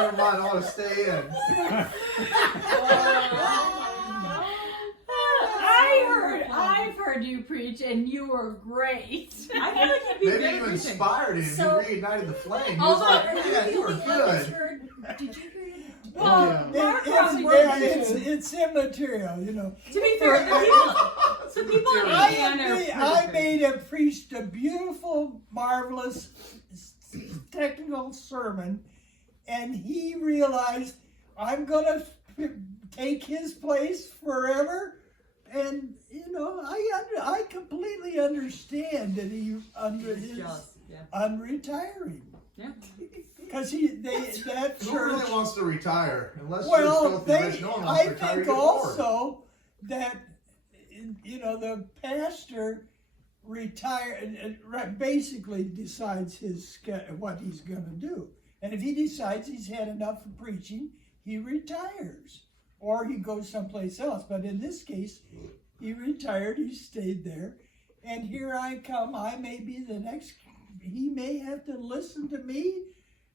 Never mind, I want to stay in. I've heard you preach, and you were great. I feel like you'd be Maybe you inspired him. So- You reignited the flame. He was Although- like, yeah, you were good. Did you hear it? Well, Mark probably did. It's immaterial, you know. To be fair, the people in Indiana I made him preach a beautiful, marvelous, technical sermon, and he realized, I'm going to take his place forever. And, you know, I completely understand that he is unretiring. Yeah. Because that Who church. really wants to retire? Unless Well, you're filthy rich, no one wants I to retire. think You get bored. also that, you know, the pastor basically decides what he's going to do. And if he decides he's had enough of preaching, he retires. Or he goes someplace else. But in this case, he retired, he stayed there. And here I come, I may be the next, he may have to listen to me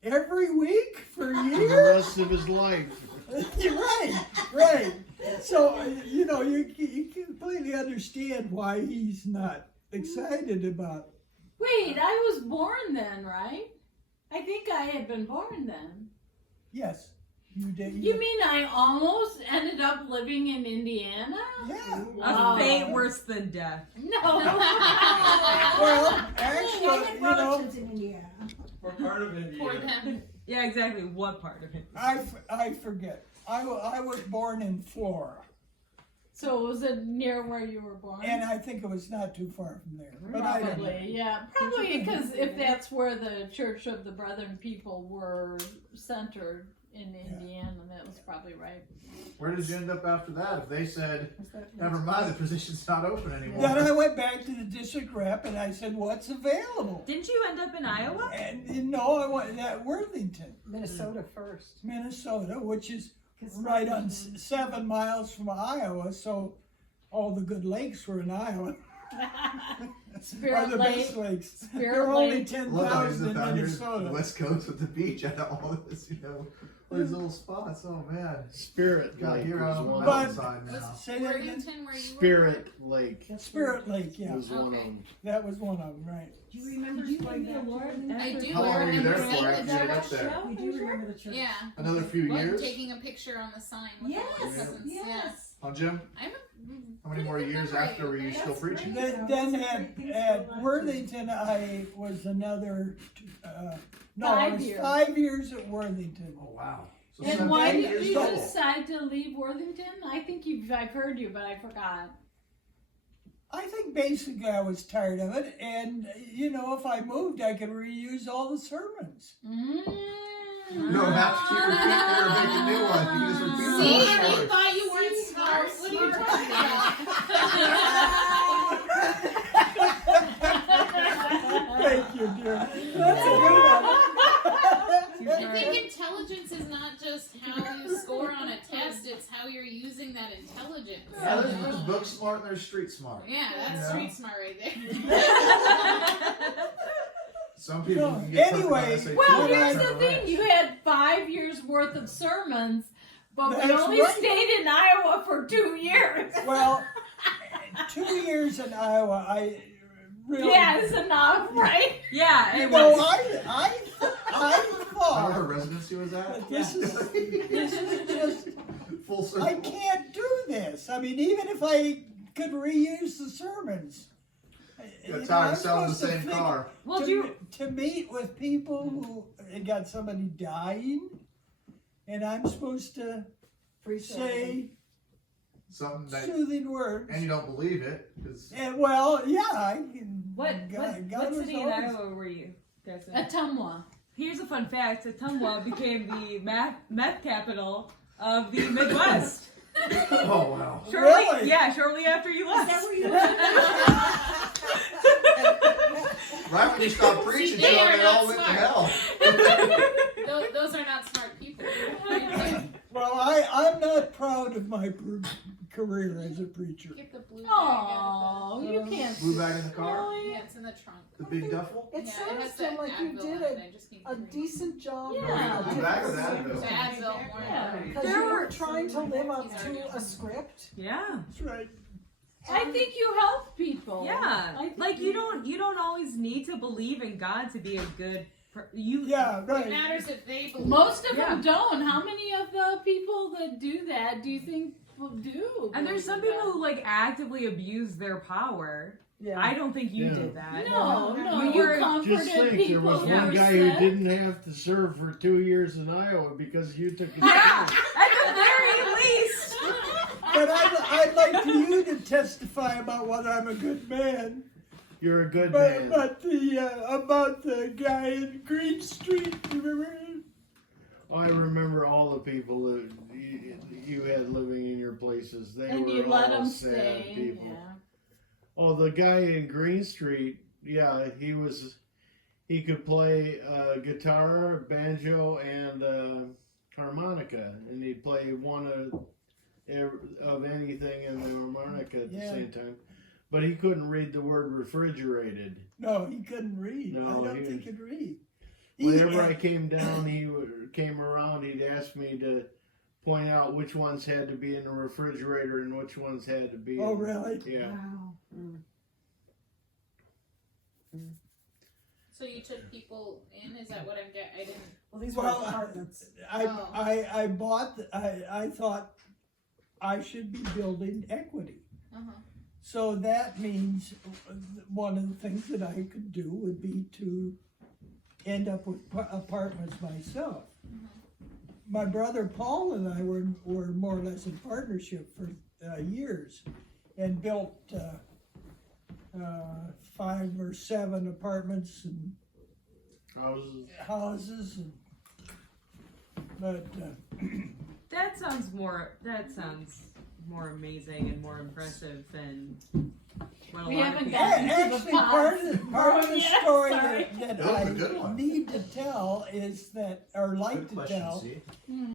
every week for years. The rest of his life. Right. So, you know, you completely understand why he's not excited about. Wait, I was born then, right? I think I had been born then. Yes, you did. You mean I almost ended up living in Indiana? Yeah. A fate worse than death. No. Well, actually, I had you know, relatives in Indiana. We're part of Indiana. Yeah, exactly. What part of it? I forget. I was born in Florida, So was it near where you were born? and I think it was not too far from there. But I don't know. Probably, yeah. Probably because if that's where the Church of the Brethren people were centered in Indiana, that was probably right. Where did you end up after that? If they said, never mind, the position's not open anymore. Then I went back to the district rep and I said, "What's available?" Didn't you end up in Iowa? And no, I went at Worthington, Minnesota first. Minnesota, which is right on 7 miles from Iowa. So all the good lakes were in Iowa. Are Spirit the Lake. best lakes. Spirit There are only Lake. 10,000 in the Minnesota. West Coast with the beach out of all this, you know, all these little spots. Oh man, Spirit got Lake here was on the one of mountainside now. Say that again? Worthington, where you Spirit Lake Spirit Lake, yeah. was one of Okay. them. That was one of them, right. Do you remember going back to I do. How long were you there remember for seeing after the you church. got there? We do remember the church. Yeah. Another few years? Taking a picture on the sign with Yes, all the cousins. yes. Yeah. Huh, Jim? I'm How many more years after were you still That's preaching? great. Then at Worthington, I was another, no, I was 5 years at Worthington. Oh wow. So And why 7 did years you total. decide to leave Worthington? I think I've heard you, but I forgot. I think basically I was tired of it, and you know, if I moved, I could reuse all the sermons. You don't have to keep repeating or make a new one. You can just repeat See, the we whole thought you weren't smart. What are you talking about? Thank you, dear. That's a good one. I think intelligence is not just how you score on a test, it's how you're using that intelligence. Yeah, there's book smart and there's street smart. Yeah, that's Yeah. street smart right there. Some people So, can get anyway, SAT Well, and here's turn the around. thing. You had 5 years worth of sermons, but we That's only right. stayed in Iowa for 2 years. Well, 2 years in Iowa, I really. Yeah, it's enough, right? Yeah, it No, was. I Remember thought her residency was at? that this is just. Full circle. I can't do this. I mean, even if I could reuse the sermons. You got tired of selling the same car. Well, to meet with people who got somebody dying, and I'm supposed to say Something that, soothing words. and you don't believe it. 'Cause And, well, yeah, I can. What God what was city in always- Iowa were you guys in? Atumwa. Here's a fun fact. Atumwa became the meth capital of the Midwest. oh wow. Really? Shortly after you left. Is that where you live? Right when you stopped preaching, they so are they not all went to smart. hell. Those are not smart people. Well, I'm not proud of my career as a preacher. Get the blue bag Oh, you can't. Blue bag in the car? Really? Yeah, it's in the trunk. The big duffel? It Yeah, sounds has to him that like you Advil did on it, I just need a to read. decent job. Yeah. Blue bag or the Advil? The Advil more. Yeah. Because There you were- were trying to live up to a script. Yeah. That's right. I think you help people. Yeah. I think Like you don't always need to believe in God to be a good Yeah, It right. matters if they believe. Most of Yeah. them don't. How many of the people that do that do you think do? And there's some people who like actively abuse their power. Yeah. I don't think you Yeah. did that. No, When you you're- comforted Just think, there people was who one were guy sick. who didn't have to serve for 2 years in Iowa because you took his Yeah. At the very least. But I'd like you to testify about whether I'm a good man. You're a good But man. but the about the guy in Green Street, you remember? I remember all the people that you had living in your places. They And were you let all them sad stay. people. Yeah. Oh, the guy in Green Street, yeah, he could play guitar, banjo, and harmonica, and he'd play one of anything in the harmonica at the Yeah. same time. But he couldn't read the word refrigerated. No, he couldn't read. No, I don't he think was- he could read. He- Whenever I came down, came around, he'd ask me to point out which ones had to be in the refrigerator and which ones had to be Oh, in, really? yeah. Wow. So you took people in? Is that what I'm getting? I didn't. Well, these Well, were apartments. Oh. I bought. I thought I should be building equity. Uh-huh. So that means one of the things that I could do would be to end up with apartments myself. My brother Paul and I were more or less in partnership for years and built 5 or 7 apartments and houses. But That sounds more amazing and more impressive than what a We lot of haven't people gotten- actually, part of the Yeah, story sorry. that That was a good I one. need to tell is that, or like Good to question, tell, see?